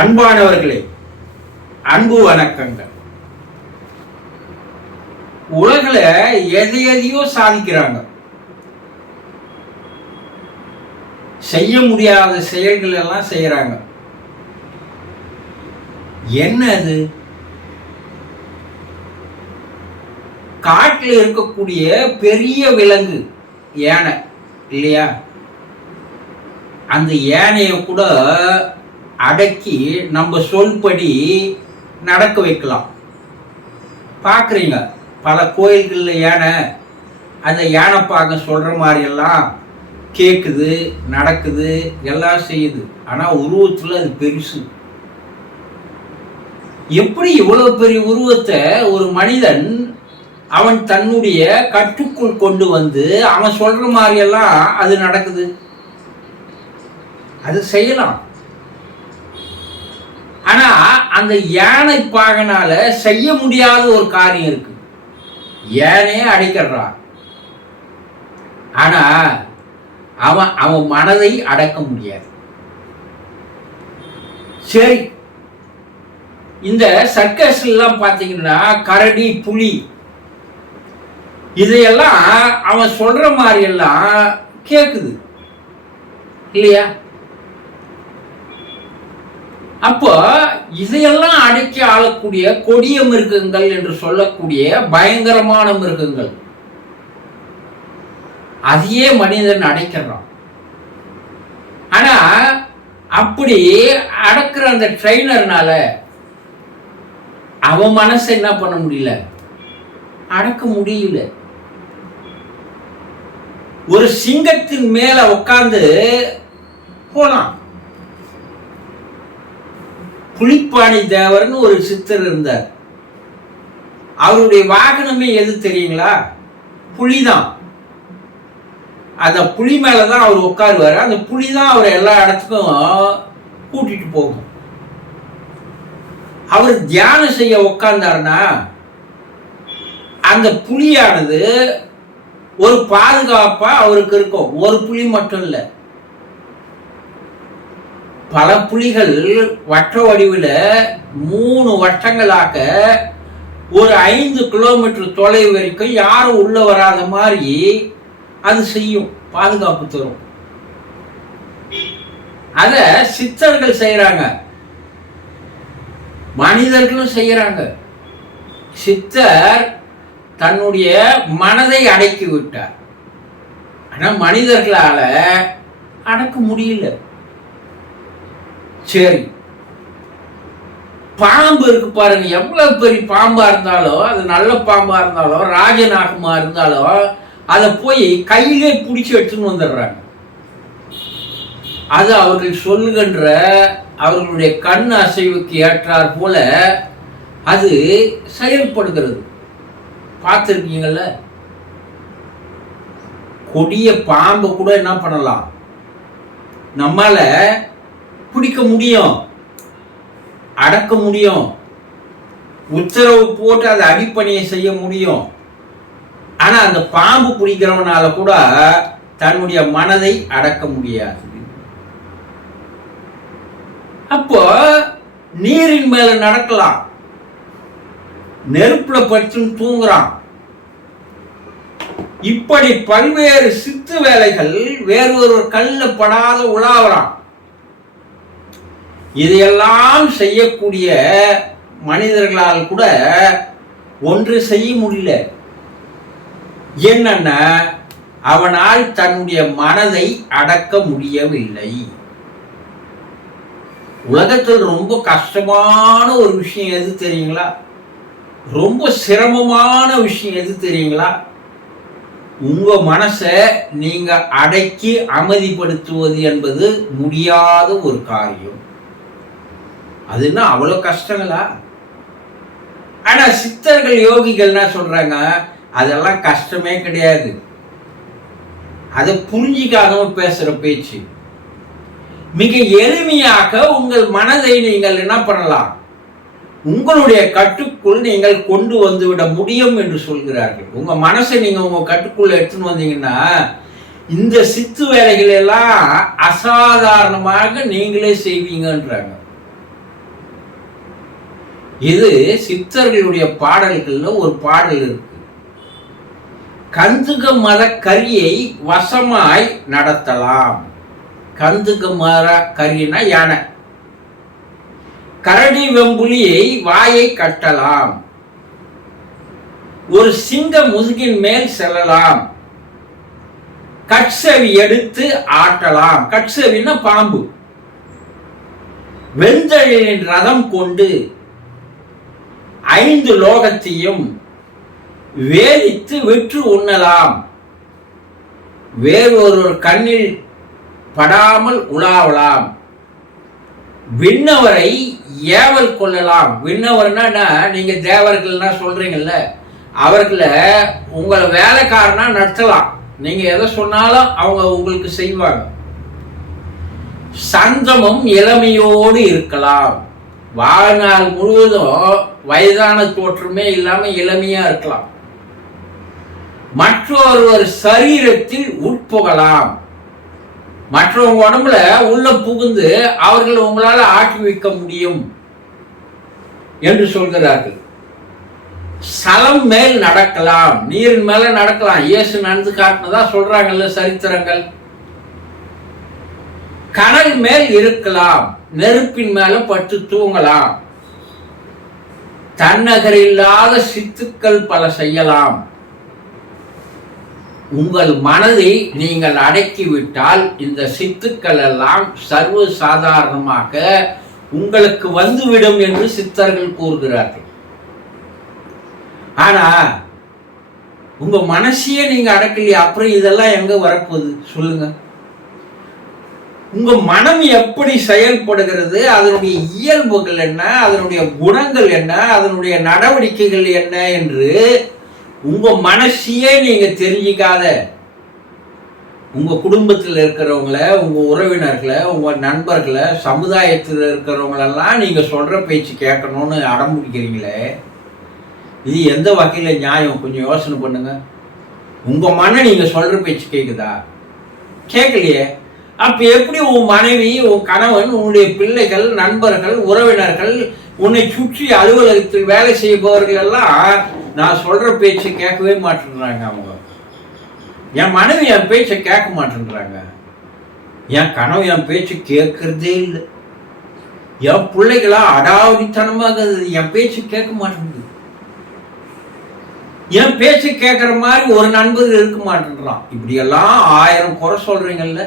அன்பானவர்களே, அன்பு வணக்கங்கள். உலகில் எதையோ சாதிக்கிறாங்க. செய்ய முடியாத செயல்கள் எல்லாம் செய்யறாங்க. என்ன அது? காட்டில் இருக்கக்கூடிய பெரிய விலங்கு யானை இல்லையா? அந்த யானையை கூட அடக்கி நம்ம சொல்படி நடக்க வைக்கலாம். பார்க்குறீங்க, பல கோயில்களில் யானை அந்த யானை பார்க்க சொல்கிற மாதிரியெல்லாம் கேட்குது, நடக்குது, எல்லாம் செய்யுது. ஆனால் உருவத்தில் அது பெருசு. எப்படி இவ்வளோ பெரிய உருவத்தை ஒரு மனிதன் அவன் தன்னுடைய கட்டுக்குள் கொண்டு வந்து அவன் சொல்கிற மாதிரியெல்லாம் அது நடக்குது? அது செய்யலாம். ஆனா அந்த யானை பாகனால செய்ய முடியாத ஒரு காரியம் இருக்கு. யானையே அடைக்கிறான். ஆனா அவன் மனதை அடக்க முடியாது. சரி, இந்த சர்க்கஸ் எல்லாம் பாத்தீங்கன்னா கரடி, புலி இதையெல்லாம் அவன் சொல்ற மாதிரி எல்லாம் கேக்குது இல்லையா? அப்போ இதையெல்லாம் அடக்கி ஆளக்கூடிய கொடிய மிருகங்கள் என்று சொல்லக்கூடிய பயங்கரமான மிருகங்கள், அதையே மனிதன் அடைக்கிறான். ஆனா அப்படி அடக்கிற அந்த ட்ரெயினர்னால அவன் மனசை என்ன பண்ண முடியல, அடக்க முடியல. ஒரு சிங்கத்தின் மேல உட்கார்ந்து போனான். புலிப்பாணி தேவர்னு ஒரு சித்தர் இருந்தார். அவருடைய வாகனமே எது தெரியுங்களா? புலிதான். அந்த புலி மேலதான் அவர் உட்காருவார். அந்த புலிதான் அவர் எல்லா இடத்துக்கும் கூட்டிட்டு போகும். அவர் தியானம் செய்ய உட்கார்ந்தாருன்னா அந்த புலியானது ஒரு பாதுகாப்பா அவருக்கு இருக்கும். ஒரு புலி மட்டும் இல்லை, பல புலிகள் வட்ட வடிவில் 3 வட்டங்களாக ஒரு 5 கிலோமீட்டர் தொலைவு வரைக்கும் யாரும் உள்ள வராத மாதிரி அது செய்யும், பாதுகாப்பு தரும். அத சித்தர்கள் செய்யறாங்க, மனிதர்களும் செய்யறாங்க. சித்தர் தன்னுடைய மனதை அடக்கி விட்டார். ஆனா மனிதர்களால அடக்க முடியல. சரி, பாம்பு இருக்கு பாருங்க. எவ்வளவு பெரிய பாம்பா இருந்தாலும், அது நல்ல பாம்பா இருந்தாலும், ராஜநாகமா இருந்தாலும், அதை போய் கையிலே பிடிச்சி எடுத்துன்னு வந்துடுறாங்க. அது அவர்கள் சொல்லுகின்ற அவர்களுடைய கண் அசைவுக்கு ஏற்றார் போல அது செயல்படுகிறது. பார்த்துருக்கீங்கல்ல? கொடிய பாம்பு கூட என்ன பண்ணலாம், நம்மால பிடிக்க முடியும், அடக்க முடியும், உத்தரவு போட்டு அதை அடிப்பணியை செய்ய முடியும். ஆனா அந்த பாம்பு பிடிக்கிறவனால கூட தன்னுடைய மனதை அடக்க முடியாது. அப்போ நீரின் மேல நடக்கலாம், நெருப்புல படுத்து தூங்குறான். இப்படி பல்வேறு சித்து வேலைகள் வேறொரு கல்ல படாத உலாவறான். இதையெல்லாம் செய்யக்கூடிய மனிதர்களால் கூட ஒன்று செய்ய முடியல. என்னன்னா, அவனால் தன்னுடைய மனதை அடக்க முடியவில்லை. உலகத்தில் ரொம்ப கஷ்டமான ஒரு விஷயம் எது தெரியுங்களா? ரொம்ப சிரமமான விஷயம் எது தெரியுங்களா? உங்க மனசை நீங்க அடக்கி அமைதிப்படுத்துவது என்பது முடியாத ஒரு காரியம். அது என்ன அவ்வளவு கஷ்டங்களா? ஆனா சித்தர்கள், யோகிகள் என்ன சொல்றாங்க, அதெல்லாம் கஷ்டமே கிடையாது. அதை புரிஞ்சிக்காதவ பேசுற பேச்சு. மிக எளிமையாக உங்கள் மனதை நீங்கள் என்ன பண்ணலாம், உங்களுடைய கட்டுக்குள் நீங்கள் கொண்டு வந்து விட முடியும் என்று சொல்கிறார்கள். உங்க மனசை நீங்க உங்க கட்டுக்குள்ள எடுத்துன்னு வந்தீங்கன்னா இந்த சித்து வேலைகள் எல்லாம் அசாதாரணமாக நீங்களே செய்வீங்கன்றாங்க. இது சித்தர்களுடைய பாடல்கள்ல ஒரு பாடல் இருக்கு. கந்துக மர கரியை வசமாய் நடத்தலாம். கந்துக மர கரினா யானை. கரடி வெம்புலியை வாயை கட்டலாம். ஒரு சிங்க முதுகின் மேல் செல்லலாம். கட்சவி எடுத்து ஆட்டலாம். கட்சவின்னா பாம்பு. வெந்தழின் ரதம் கொண்டு 5 லோகத்தையும் வேதித்து விற்று உண்ணலாம். வேறொரு கண்ணில் படாமல் உலாவலாம். விண்ணவரை ஏவல் கொள்ளலாம். விண்ணவர்னா நீங்க தேவர்கள்னா சொல்றீங்கல்ல, அவர்களை உங்களை வேலைக்காரனா நடத்தலாம். நீங்க எதை சொன்னாலும் அவங்க உங்களுக்கு செய்வாங்க. சந்தமும் இளமையோடு இருக்கலாம். வாழ்நாள் முழுவதும் வயதான தோற்றமே இல்லாம இளமையா இருக்கலாம். மற்றொருவர் சரீரத்தில் உட்புகலாம். மற்றவங்க உடம்புல உள்ள புகுந்து அவர்கள் உங்களால ஆட்டி வைக்க முடியும் என்று சொல்கிறார்கள். சலம் மேல் நடக்கலாம். நீரின் மேல நடக்கலாம். இயேசு நடந்து காட்டினதா சொல்றாங்கல்ல சரித்திரங்கள். கனல் மேல் இருக்கலாம். நெருப்பின் மேல பட்டு தூங்கலாம். தன்னகர் இல்லாத சித்துக்கள் பல செய்யலாம். உங்கள் மனதை நீங்கள் அடக்கிவிட்டால் இந்த சித்துக்கள் எல்லாம் சர்வ சாதாரணமாக உங்களுக்கு வந்துவிடும் என்று சித்தர்கள் கூறுகிறார்கள். ஆனா உங்க மனசையே நீங்க அடக்கலையே, அப்புறம் இதெல்லாம் எங்க வரப்போகுது சொல்லுங்க? உங்க மனம் எப்படி செயல்படுகிறது, அதனுடைய இயல்புகள் என்ன, அதனுடைய குணங்கள் என்ன, அதனுடைய நடவடிக்கைகள் என்ன என்று உங்க மனசையே நீங்க தெரிஞ்சிக்காத உங்க குடும்பத்தில் இருக்கிறவங்கள, உங்க உறவினர்களை, உங்க நண்பர்களை, சமுதாயத்தில் இருக்கிறவங்களெல்லாம் நீங்க சொல்ற பேச்சு கேட்கணும்னு அடம் பிடிக்கிறீங்களே, இது எந்த வகையில நியாயம்? கொஞ்சம் யோசனை பண்ணுங்க. உங்க மன நீங்க சொல்ற பேச்சு கேக்குதா? கேட்கலையே. அப்ப எப்படி உன் மனைவி, உன் கணவன், உன்னுடைய பிள்ளைகள், நண்பர்கள், உறவினர்கள், உன்னை சுற்றி அலுவலகத்தில் வேலை செய்பவர்கள் எல்லாம் நான் சொல்ற பேச்சு கேட்கவே மாட்டேன்றாங்க. அவங்க என் மனைவி என் பேச்சை கேட்க மாட்டேன்றாங்க. என் கணவன் என் பேச்சு கேட்கறதே இல்லை. என் பிள்ளைகளா அடாவடித்தனமாக என் பேச்சு கேட்க மாட்டேங்குது. என் பேச்சை கேட்கற மாதிரி ஒரு நண்பர் இருக்க மாட்டேன்றான். இப்படியெல்லாம் 1000 குறை சொல்றீங்கல்ல.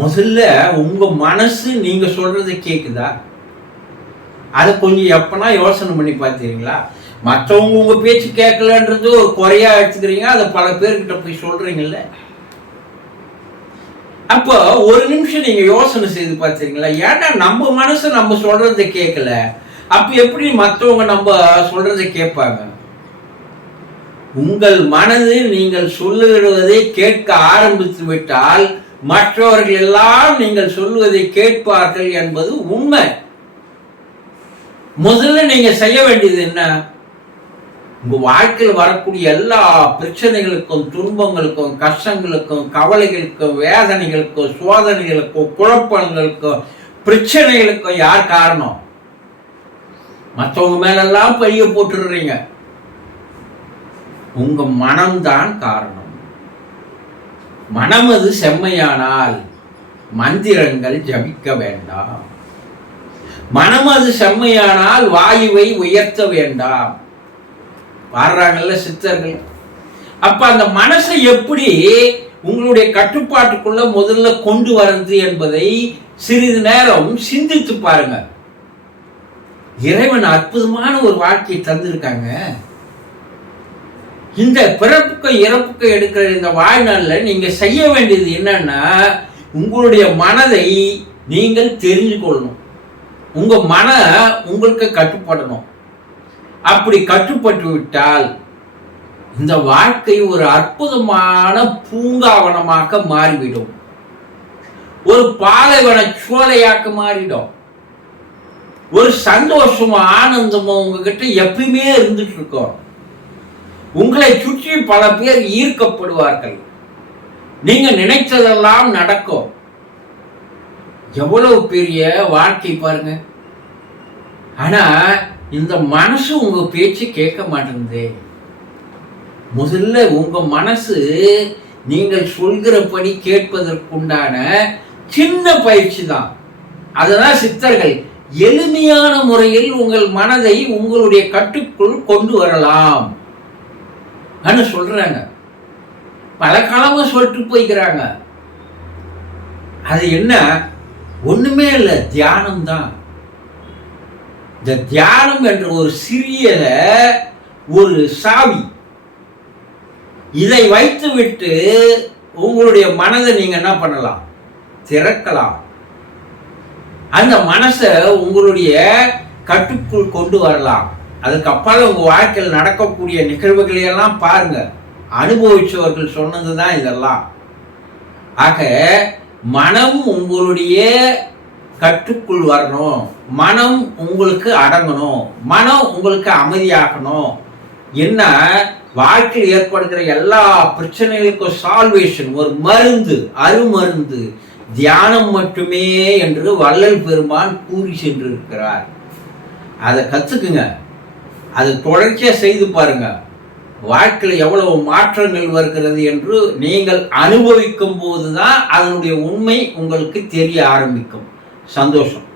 முதல்ல உங்க மனசு நீங்க சொல்றதை கேக்குதா? அதை கொஞ்சம் எப்பனா யோசனை பண்ணி பார்த்தீங்களா? மற்றவங்க உங்க பேச்சு கேட்கலன்றது ஒரு குறையா எடுத்துக்கிறீங்க, அதை பல பேர்கிட்ட போய் சொல்றீங்கல்ல. அப்போ ஒரு நிமிஷம் நீங்க யோசனை செய்து பார்த்தீங்களா? ஏன்னா நம்ம மனசு நம்ம சொல்றதை கேட்கல, அப்ப எப்படி மற்றவங்க நம்ம சொல்றதை கேட்பாங்க? உங்கள் மனது நீங்கள் சொல்லுவதை கேட்க ஆரம்பித்து விட்டால் மற்றவர்கள் எல்லாம் நீங்கள் சொல்லுவதை கேட்பார்கள் என்பது உண்மை. முதல்ல நீங்க செய்ய வேண்டியது என்ன? உங்க வாழ்க்கையில் வரக்கூடிய எல்லா பிரச்சனைகளுக்கும், துன்பங்களுக்கும், கஷ்டங்களுக்கும், கவலைகளுக்கும், வேதனைகளுக்கும், சோதனைகளுக்கும், குழப்பங்களுக்கும், பிரச்சனைகளுக்கும் யார் காரணம்? மற்றவங்க மேலெல்லாம் பழிய போட்டுடுறீங்க. உங்க மனம்தான் காரணம். மனமது செம்மையானால் மந்திரங்கள் ஜபிக்க வேண்டாம். மனமது செம்மையானால் வாயுவை உயர்த்த வேண்டாம். பாடுறாங்கல்ல சித்தர்கள். அப்ப அந்த மனசை எப்படி உங்களுடைய கட்டுப்பாட்டுக்குள்ள முதல்ல கொண்டு வர்றது என்பதை சிறிது நேரம் சிந்தித்து பாருங்க. இறைவன் அற்புதமான ஒரு வாழ்க்கையை தந்திருக்காங்க. இந்த பிறப்புக்கும் இறப்புக்கும் எடுக்கிற இந்த வாழ்நாள்ல நீங்க செய்ய வேண்டியது என்னன்னா, உங்களுடைய மனதை நீங்கள் தெரிஞ்சு கொள்ளணும். உங்க மன உங்களுக்கு கட்டுப்படணும். அப்படி கட்டுப்பட்டு விட்டால் இந்த வாழ்க்கை ஒரு அற்புதமான பூங்காவனமாக மாறிவிடும். ஒரு பாலைவன சோலையாக்க மாறிடும். ஒரு சந்தோஷமும் ஆனந்தமும் உங்ககிட்ட எப்பயுமே இருந்துட்டு இருக்கும். உங்களை சுற்றி பல பேர் ஈர்க்கப்படுவார்கள். நீங்க நினைத்ததெல்லாம் நடக்கும். எவ்வளவு பெரிய வாழ்க்கை பாருங்க. ஆனா இந்த மனசு உங்க பேச்சு கேட்க மாட்டேங்குது. முதல்ல உங்க மனசு நீங்கள் சொல்கிறபடி கேட்பதற்குண்டான சின்ன பயிற்சி தான். அதுதான் சித்தர்கள் எளிமையான முறையில் உங்கள் மனதை உங்களுடைய கட்டுக்குள் கொண்டு வரலாம் சொல்றாங்க. பல காலமா சொல்லிட்டு போய்க்கிறாங்க. அது என்ன? ஒண்ணுமே இல்லை, தியானம் தான். இந்த தியானம் என்ற ஒரு சிறிய ஒரு சாவி. இதை வைத்து விட்டு உங்களுடைய மனதை நீங்க என்ன பண்ணலாம்? திறக்கலாம். அந்த மனசை உங்களுடைய கட்டுக்குள் கொண்டு வரலாம். அதுக்கப்புறம் உங்க வாழ்க்கையில் நடக்கக்கூடிய நிகழ்வுகளை எல்லாம் பாருங்க. அனுபவிச்சவர்கள் சொன்னதுதான் இதெல்லாம். ஆக மனம் உங்களுடைய கட்டுக்குள் வரணும், மனம் உங்களுக்கு அடங்கணும், மனம் உங்களுக்கு அமைதியாகணும். என்ன வாழ்க்கையில் ஏற்படுகிற எல்லா பிரச்சனைகளுக்கும் சால்வேஷன், ஒரு மருந்து, அருமருந்து தியானம் மட்டுமே என்று வள்ளல் பெருமான் கூறி சென்றிருக்கிறார். அதை கத்துக்குங்க. அது தொடர்ச்சியா செய்து பாருங்க. வாழ்க்கையில் எவ்வளவு மாற்றங்கள் வருகிறது என்று நீங்கள் அனுபவிக்கும் போதுதான் அதனுடைய உண்மை உங்களுக்கு தெரிய ஆரம்பிக்கும். சந்தோஷம்.